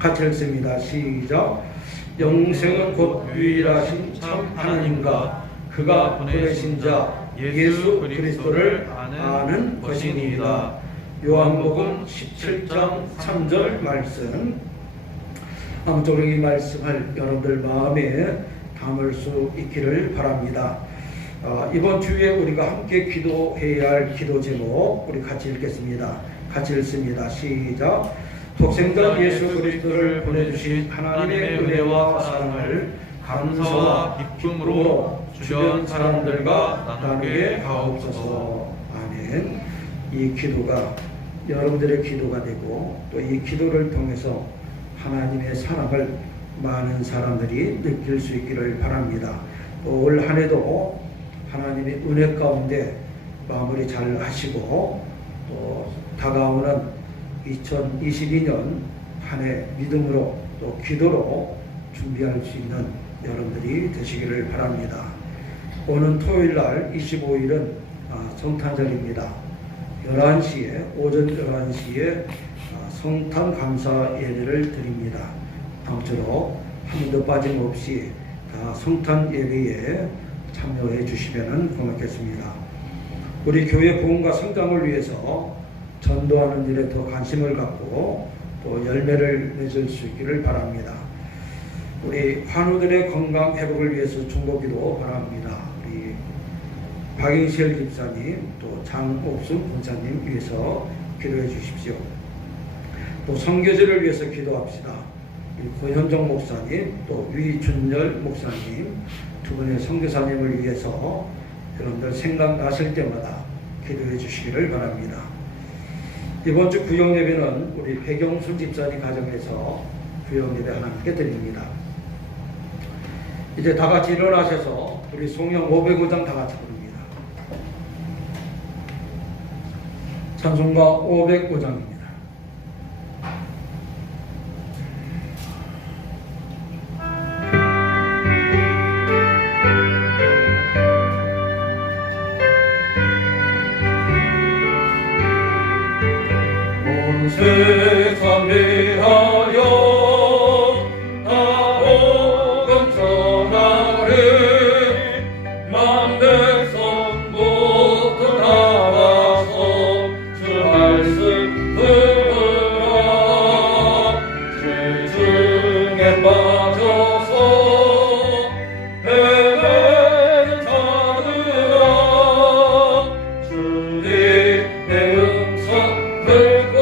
같이 읽습니다. 시작. 영생은 곧 유일하신 참 하나님과 그가 보내신 자 예수 그리스도를 아는 것이니이다. 요한복음 17장 3절 말씀. 아무쪼록 이 말씀을 여러분들 마음에 담을 수 있기를 바랍니다. 이번 주에 우리가 함께 기도해야 할 기도 제목 우리 같이 읽겠습니다. 같이 읽습니다. 시작. 독생자 예수 그리스도를 보내주신 하나님의 은혜와 사랑을 감사와 기쁨으로 주변 사람들과 나누게 하옵소서. 아멘. 이 기도가 여러분들의 기도가 되고 또 이 기도를 통해서 하나님의 사랑을 많은 사람들이 느낄 수 있기를 바랍니다. 또 올 한 해도 하나님의 은혜 가운데 마무리 잘 하시고 또 다가오는 2022년 한 해 믿음으로 또 기도로 준비할 수 있는 여러분들이 되시기를 바랍니다. 오는 토요일날 25일은 성탄절입니다. 11시에 오전 11시에 성탄 감사 예배를 드립니다. 아무쪼록 한 번도 빠짐없이 다 성탄 예배에 참여해 주시면 고맙겠습니다. 우리 교회 부흥과 성장을 위해서 전도하는 일에 더 관심을 갖고 또 열매를 맺을 수 있기를 바랍니다. 우리 환우들의 건강 회복을 위해서 중보기도 바랍니다. 우리 박인실 집사님 또 장옥순 권사님 위해서 기도해 주십시오. 또 선교제를 위해서 기도합시다. 고현정 목사님 또 위준열 목사님 두 분의 선교사님을 위해서 여러분들 생각나실 때마다 기도해 주시기를 바랍니다. 이번 주 구역예배는 우리 백영순 집사님 가정에서 구역예배 하나님께 드립니다. 이제 다 같이 일어나셔서 우리 송영 505장 다 같이 부릅니다. 찬송가 505장입니다. 세상 위하여 나오건 전하를 만백성부터 나와서 주 말씀 들으라. 죄 중에 빠져서 헤매는 자들아 주님 내 음성 듣고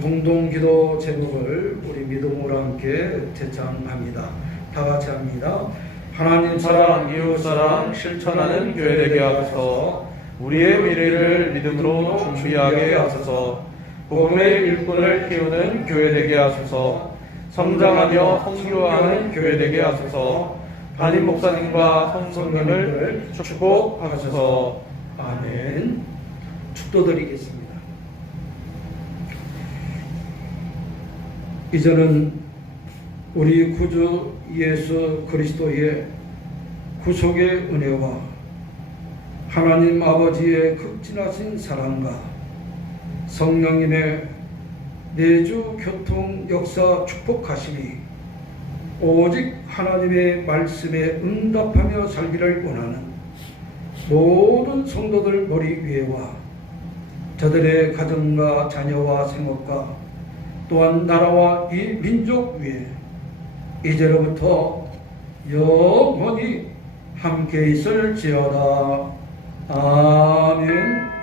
공동기도 제목을 우리 믿음으로 함께 제창합니다. 다 같이 합니다. 하나님 사랑, 이웃 사랑 실천하는 교회 되게 하소서. 우리의 미래를 믿음으로 준비하게 하소서. 복음의 일꾼을 키우는 교회 되게 하소서. 성장하며 성교하는 교회 되게 하소서. 담임 목사님과 성도님을 축복하소서. 아멘. 축도드리겠습니다. 이제는 우리 구주 예수 그리스도의 구속의 은혜와 하나님 아버지의 극진하신 사랑과 성령님의 내주 교통 역사 축복하심이 오직 하나님의 말씀에 응답하며 살기를 원하는 모든 성도들 머리 위에와 저들의 가정과 자녀와 생업과 또한 나라와 이 민족 위에 이제로부터 영원히 함께 있을지어다. 아멘.